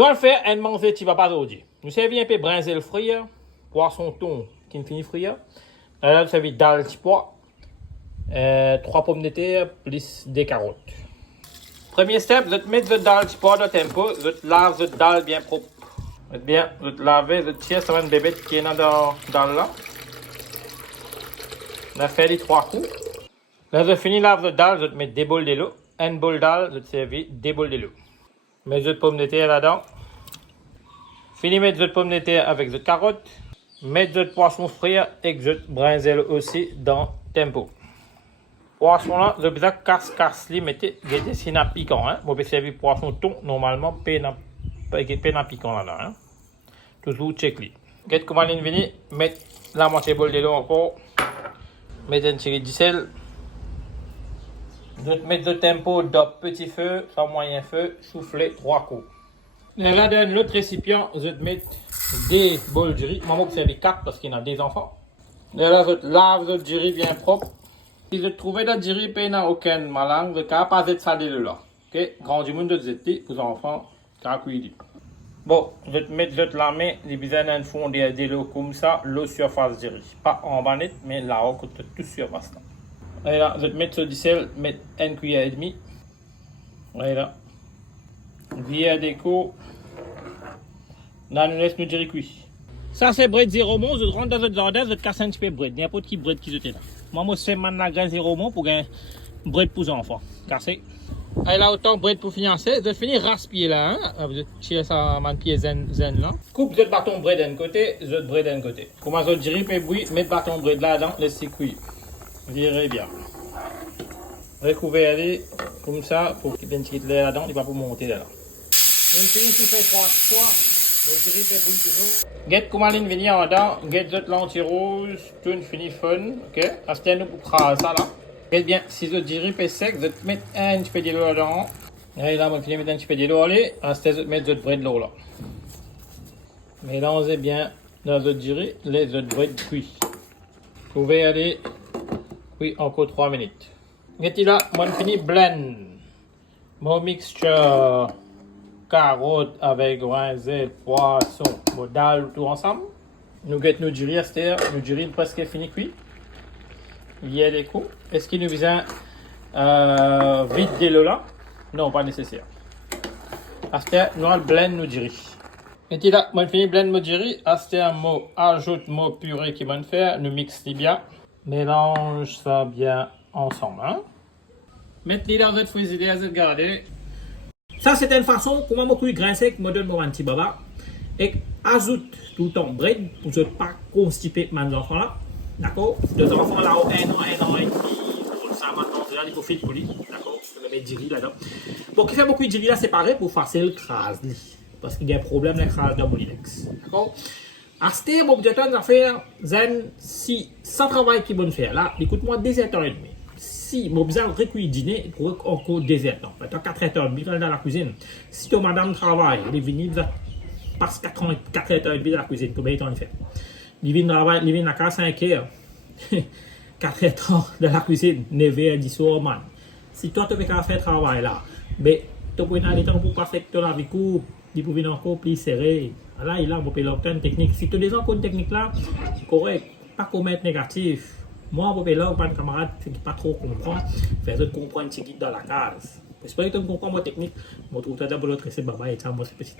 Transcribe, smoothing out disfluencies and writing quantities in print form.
Nous allons faire un manger petit papa aujourd'hui. Nous servons un peu brinzel frit, poisson thon qui ne finit frit. Là, nous servons dalle petit pois, 3 pommes de terre plus des carottes. Premier step, vous mettez votre dalle petit pois dans le tempo, vous lavez votre dalle bien propre. Vous lavez, vous tirez sur une bébête qui est dans là. On a fait les 3 coups. Là, vous finissez de laver votre dalle, vous mettez des bols de l'eau. Un bol de dalle, vous servez des bols de l'eau. Mettez votre pomme de terre là-dedans. Fini de mettre votre pomme de terre avec votre carotte. Mettez votre poisson frit et votre brinzel aussi dans le tempo. Poisson là, vous avez casse les mettez si n'a piquant. Vous pouvez servir poisson thon normalement, pas piquant là-dedans. Hein. Toujours check les. Qu'est-ce que vous allez venir mettre la moitié bol de l'eau encore. Mettez un petit de sel. Vous mettez le tempo de petit feu, sans moyen feu, soufflez 3 coups. Là, dans l'autre récipient, vous mettez des bols de riz. Maman, vous servez 4 parce qu'il y a des enfants. Là, vous lavez votre riz bien propre. Si vous trouvez dans le riz, il n'y a aucun malang, vous n'avez pas de salé là. Ok, grand du monde de zété, pour les enfants, ça a cuit. Bon, vous mettez votre la main, les besoins d'un fond de l'eau comme ça, l'eau surface du riz. Pas en bas net, mais là-haut, tout surface là. Et là, vous mettez sur du sel, mettez 1 cuillère et demi. Et là, cuillère d'éco. Là, nous laissons nous cuit. Ça, c'est bread zéro mot. Vous rentrez dans votre jardin, vous cassez un petit peu de bread. N'importe qui bread qui était là. Moi, je fais maintenant grain zéro mot pour gagner bread pour les enfants. Cassé. Et là, autant bread pour financer. Vous finissez raspier là. Hein? Vous tirez ça à pied zen là. Coupe votre bâton bread d'un côté, votre bread d'un côté. Comment vous direz, puis mettez bâton bread là-dedans, laissez cuire. Virez bien. Recouvrez comme ça pour qu'il y ait un petit lait là-dedans, il va pas monter là. Une fille qui fait 3 fois, le grip est bouilli toujours. Get comment aller venir en dedans, get votre lentille rouge, tout une fini fun, ok? Restez nous pour craser ça là. Get bien, si votre grip est sec, vous mettez un petit peu de l'eau là-dedans. Et là, on finit mettre un petit peu de l'eau allez, restez vous mettre votre bread de l'eau là. Mélangez bien dans votre grip, les autres bread cuits. Vous pouvez aller. Oui, encore 3 minutes. Et là, moi, je finis blend. Mon mixture carotte avec brinzel, poisson, dalle, tout ensemble. Nous mettons nos riz, c'est-à-dire, nous riz presque fini cuit. Il y a des coups. Est-ce qu'il nous vient vide de l'eau là? Non, pas nécessaire. C'est-à-dire, nous allons blend nos riz. Et là, moi, je finis blend mon riz. C'est-à-dire, moi, ajoute mon purée qui va faire, nous mixons bien. Mélange ça bien ensemble. Hein? Mettez dans votre frigidaire, vous gardez. Ça, c'est une façon, comment je cuis grain sec, je donne mon petit baba. Et ajoute tout le temps bread pour ne pas constiper mes enfants là. D'accord? Les enfants là, 1 an et demi. Ça maintenant, il faut faire pour lui. D'accord? Je vais mettre du riz là-dedans. Pour qui fait beaucoup de riz là, c'est pareil pour facile le crase. Parce qu'il y a un problème avec le crase de Molinex. D'accord? À ce temps, mon directeur va faire si sans travail qui bon faire là, écoute-moi 2h30. Si mon besoin de recueillir dîner, pour encore 2h30. Maintenant 4h30 dans la cuisine. Si ton madame travaille, elle est venue, passe 4h30 dans la cuisine, combien de temps il fait? Il vient travailler, il vient à 5h. 4h30 dans la cuisine, 9h du soir, man. Si toi tu veux faire travail là, mais tu peux aller temps pour pas faire ton vie courte, il peut venir encore plus serré. Là, il a une technique. Si tu as des gens qui ont une technique là, c'est correct. Pas commettre négatif. Moi, je vais pas un camarade qui pas trop comprend. Faire comprendre un petit guide dans la case. J'espère que tu comprends ma technique. Je trouve que tu as d'abord l'autre, c'est baba et ça, moi, c'est petit.